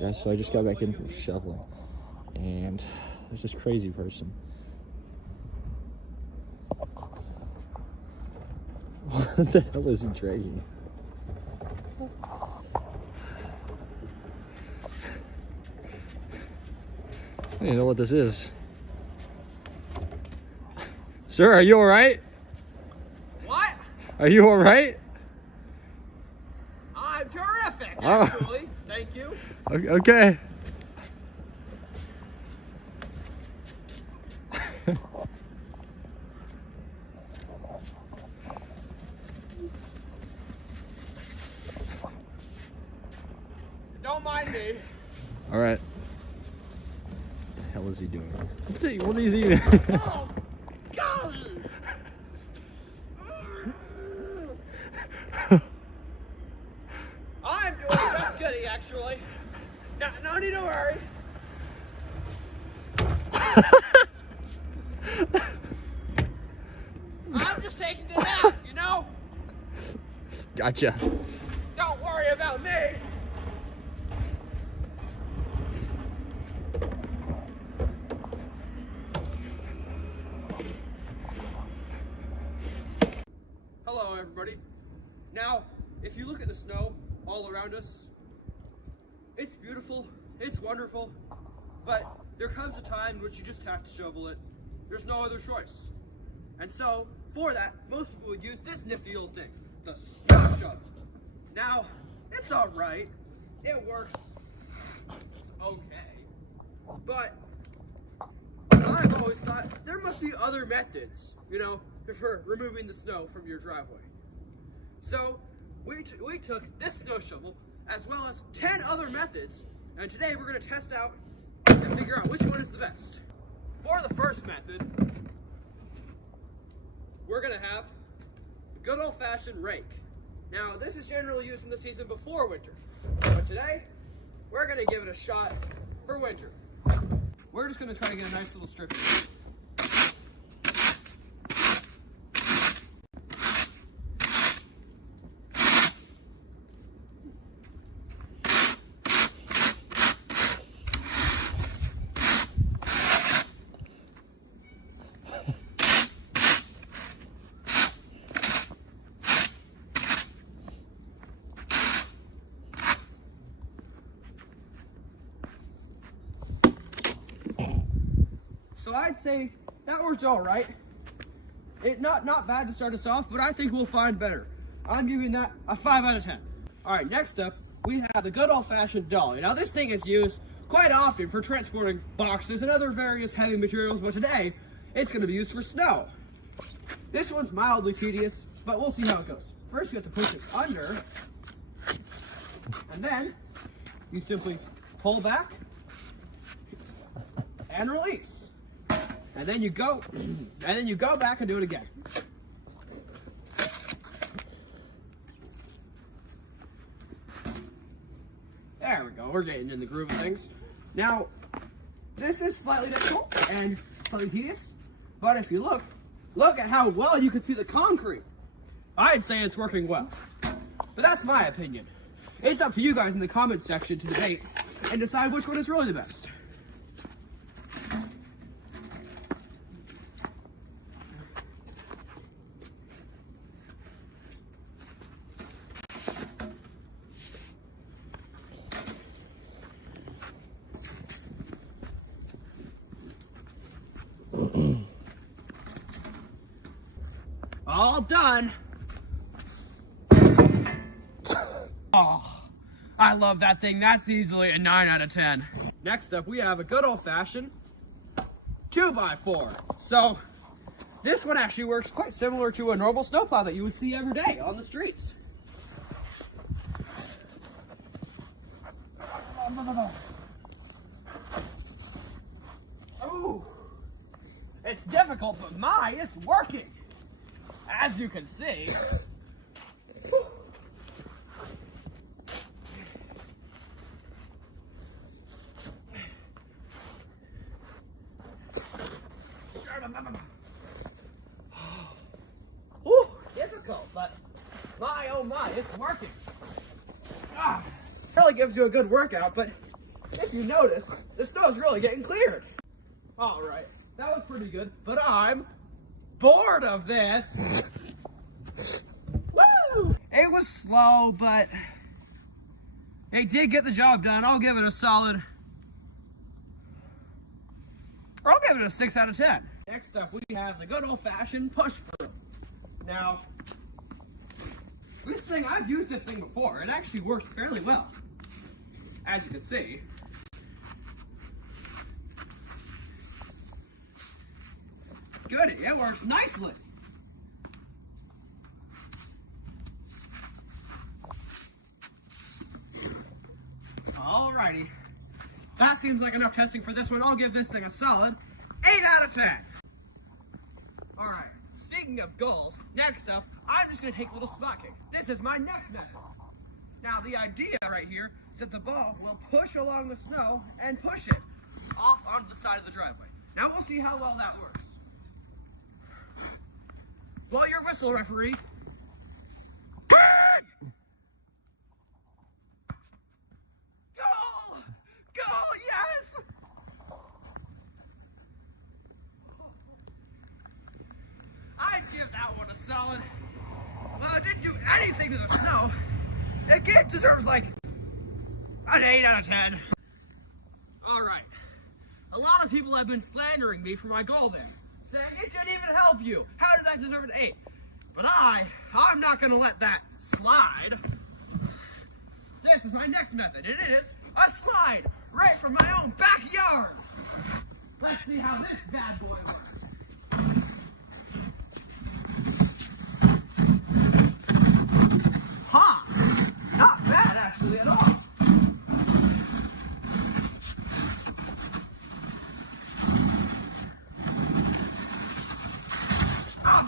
Guys, so I just got back in from shoveling, and there's this crazy person. What the hell is he dragging? I don't even know what this is. Sir, are you all right? What? Are you all right? I'm terrific, actually. Thank you. Okay. Don't mind me. All right. What the hell is he doing? Let's see. What is he even? Oh, golly. I'm doing just goody, actually. No need to worry. I'm just taking it out, you know? Gotcha. Don't worry about me. Hello, everybody. Now, if you look at the snow all around us, it's beautiful, it's wonderful, but there comes a time in which you just have to shovel it. There's no other choice. And so, for that, most people would use this nifty old thing, the snow shovel. Now, it's alright, it works okay, but I've always thought there must be other methods, you know, for removing the snow from your driveway. So, we took this snow shovel, as well as 10 other methods, and today we're going to test out and figure out which one is the best. For the first method, we're going to have the good old-fashioned rake. Now, this is generally used in the season before winter, but today, we're going to give it a shot for winter. We're just going to try to get a nice little strip here. So I'd say that worked all right. Not bad to start us off, but I think we'll find better. I'm giving that a 5 out of 10. All right, next up, we have the good old-fashioned dolly. Now this thing is used quite often for transporting boxes and other various heavy materials, but today, it's gonna be used for snow. This one's mildly tedious, but we'll see how it goes. First, you have to push it under, and then you simply pull back and release. And then you go back and do it again. There we go, we're getting in the groove of things. Now, this is slightly difficult and slightly tedious, but if you look at how well you can see the concrete. I'd say it's working well, but that's my opinion. It's up to you guys in the comment section to debate and decide which one is really the best. All done. Oh, I love that thing. That's easily a 9 out of 10. Next up, we have a good old-fashioned 2x4. So, this one actually works quite similar to a normal snowplow that you would see every day on the streets. Ooh, it's difficult, but it's working. As you can see. Ooh, difficult, but my oh my, it's working. Really gives you a good workout, but if you notice, the snow's really getting cleared. All right, that was pretty good, but I'm bored of this. Woo! It was slow, but it did get the job done. I'll give it a 6 out of 10. Next up, we have the good old-fashioned push broom. Now, this thing, I've used this thing before. It actually works fairly well, as you can see. Goody, it works nicely. Alrighty. That seems like enough testing for this one. I'll give this thing a solid 8 out of 10. Alright, speaking of goals, next up, I'm just going to take a little spot kick. This is my next method. Now, the idea right here is that the ball will push along the snow and push it off onto the side of the driveway. Now, we'll see how well that works. Blow your whistle, referee. Goal! Goal, yes! I'd give that one a solid. Well, it didn't do anything to the snow. It deserves like an 8 out of 10. Alright. A lot of people have been slandering me for my goal there, saying it didn't even help you. How did that deserve an 8? But I'm not gonna let that slide. This is my next method, and it is a slide right from my own backyard. Let's see how this bad boy works. Ha! Not bad actually at all.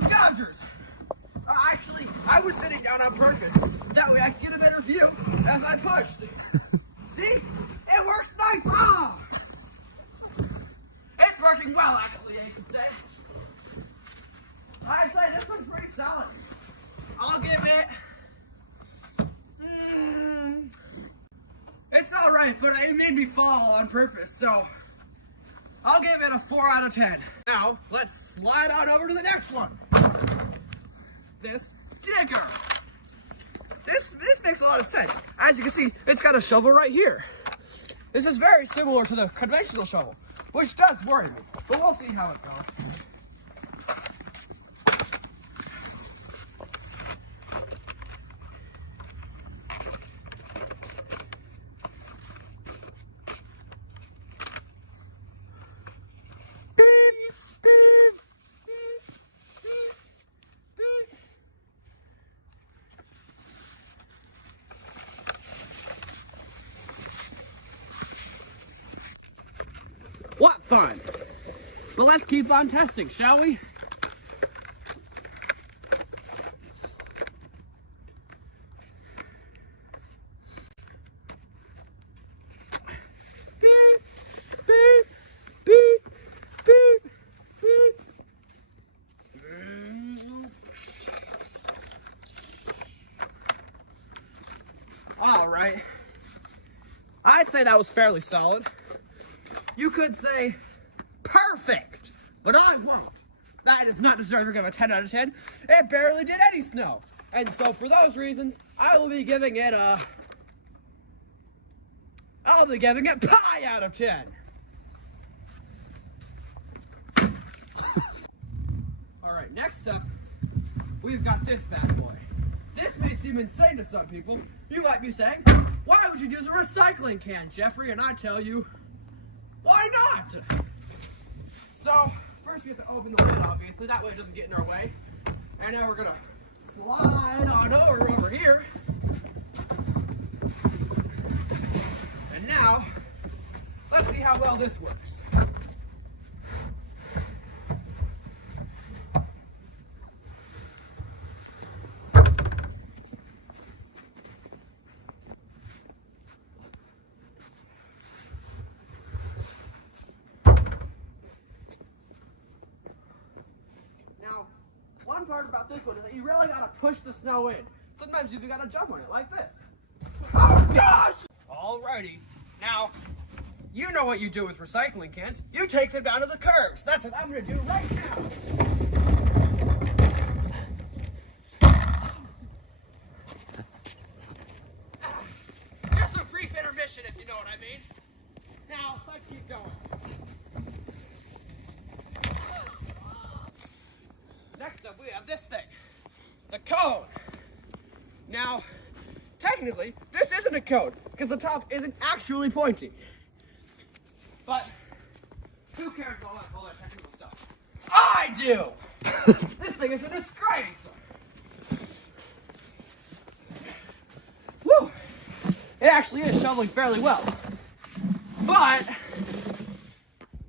The Dodgers! Actually, I was sitting down on purpose. That way I could get a better view as I pushed. See? It works nice! Ah! It's working well, actually, I could say. I'd say this one's pretty solid. I'll give it... It's alright, but it made me fall on purpose, so... I'll give it a 4 out of 10. Now, let's slide on over to the next one. This digger. This makes a lot of sense. As you can see, it's got a shovel right here. This is very similar to the conventional shovel, which does worry me, but we'll see how it goes. What fun! But let's keep on testing, shall we? Beep, beep, beep, beep, beep. All right. I'd say that was fairly solid. You could say perfect, but I won't. That is not deserving of a 10 out of 10. It barely did any snow. And so for those reasons, I will be giving it a... I'll be giving it pi out of 10. All right, next up, we've got this bad boy. This may seem insane to some people. You might be saying, why would you use a recycling can, Jeffrey? And I tell you, why not? So, first we have to open the lid, obviously. That way it doesn't get in our way. And now we're going to slide on over here. And now, let's see how well this works. One part about this one is that you really gotta push the snow in. Sometimes you've gotta jump on it like this. Oh gosh! Alrighty, Now, you know what you do with recycling cans. You take them down to the curbs. That's what I'm gonna do right now. Just a brief intermission, if you know what I mean. Now, let's keep going. Next up, we have this thing, the cone. Now, technically, this isn't a cone because the top isn't actually pointy. But who cares about all that technical stuff? I do. This thing is a disgrace. Woo! It actually is shoveling fairly well, but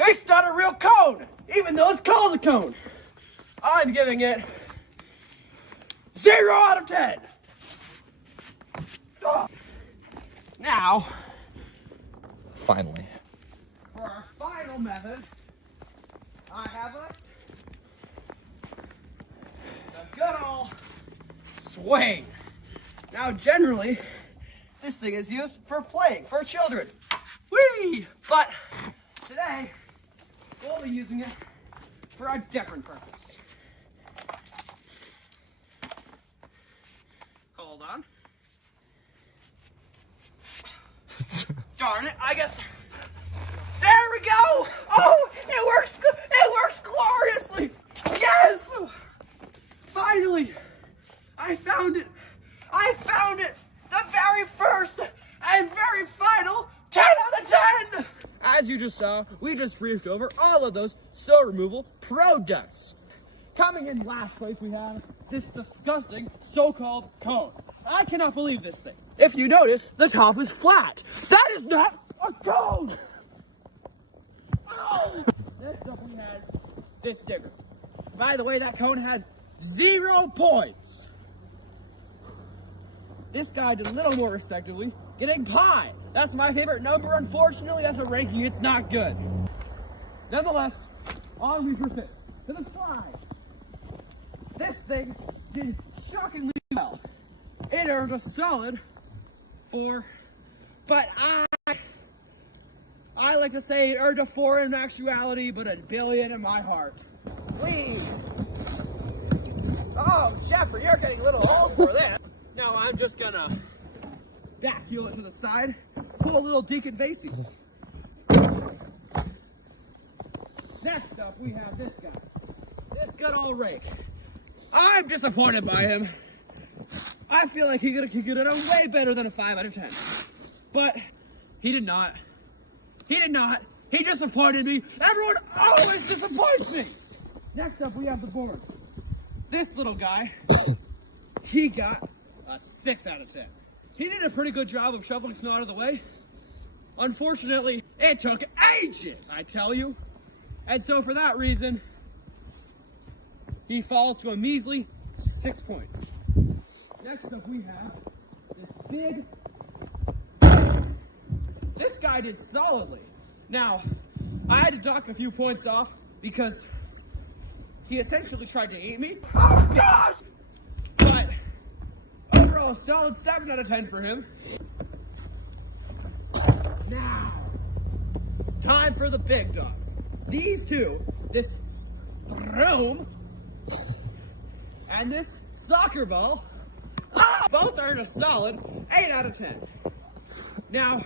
it's not a real cone, even though it's called a cone. I'm giving it 0 out of 10. Now, Finally. for our final method, I have us the good old swing. Now, generally, this thing is used for playing for children. Whee! But today, we'll be using it for a different purpose. Hold on. Darn it, I guess. There we go! Oh, it works gloriously! Yes! Finally! I found it! The very first and very final 10 out of 10! As you just saw, we just briefed over all of those snow removal products. Coming in last place, we have this disgusting so-called cone. I cannot believe this thing. If you notice, the top is flat. That is not a cone! Oh! Next up, we had this digger. By the way, that cone had 0 points. This guy did a little more respectively, getting pi. That's my favorite number. Unfortunately, as a ranking, it's not good. Nonetheless, on we persist to the slide. This thing did shockingly well. It earned a solid 4, but I like to say it earned a 4 in actuality, but a billion in my heart. Please. Oh, Jeffrey, you're getting a little old for this. Now I'm just gonna backheel it to the side, pull a little Deacon Vasey. Next up, we have this guy. This good old rake. I'm disappointed by him. I feel like he could have done way better than a 5 out of 10. But he did not. He disappointed me. Everyone always disappoints me. Next up, we have the board. This little guy, he got a 6 out of 10. He did a pretty good job of shoveling snow out of the way. Unfortunately, it took ages, I tell you. And so for that reason, he falls to a measly 6 points. Next up, we have this big. This guy did solidly. Now, I had to dock a few points off because he essentially tried to eat me. Oh gosh! But overall, a solid 7 out of 10 for him. Now, time for the big dogs. These two, this broom and this soccer ball, both earned a solid 8 out of 10. Now,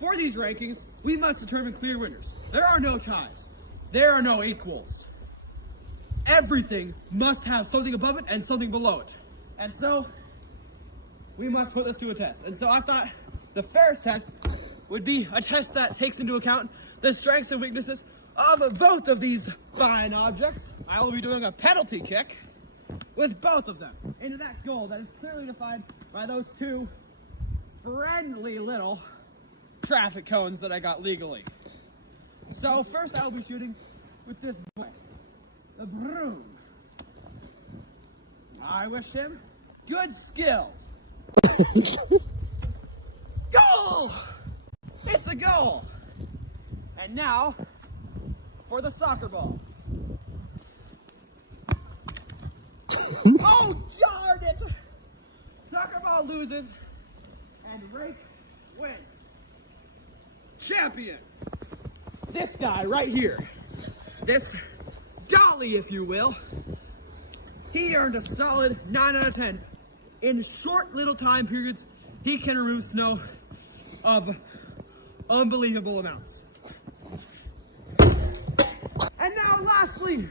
for these rankings, we must determine clear winners. There are no ties. There are no equals. Everything must have something above it and something below it. And so, we must put this to a test. And so I thought the fairest test would be a test that takes into account the strengths and weaknesses of both of these fine objects. I will be doing a penalty kick with both of them into that goal that is clearly defined by those two friendly little traffic cones that I got legally. So first I will be shooting with this boy, the broom. I wish him good skill. Goal! It's a goal! And now, for the soccer ball. Oh, darn it! Soccer ball loses, and rake wins. champion. This guy right here, this Dolly, if you will, he earned a solid 9 out of 10. In short little time periods, he can remove snow of unbelievable amounts. And now lastly,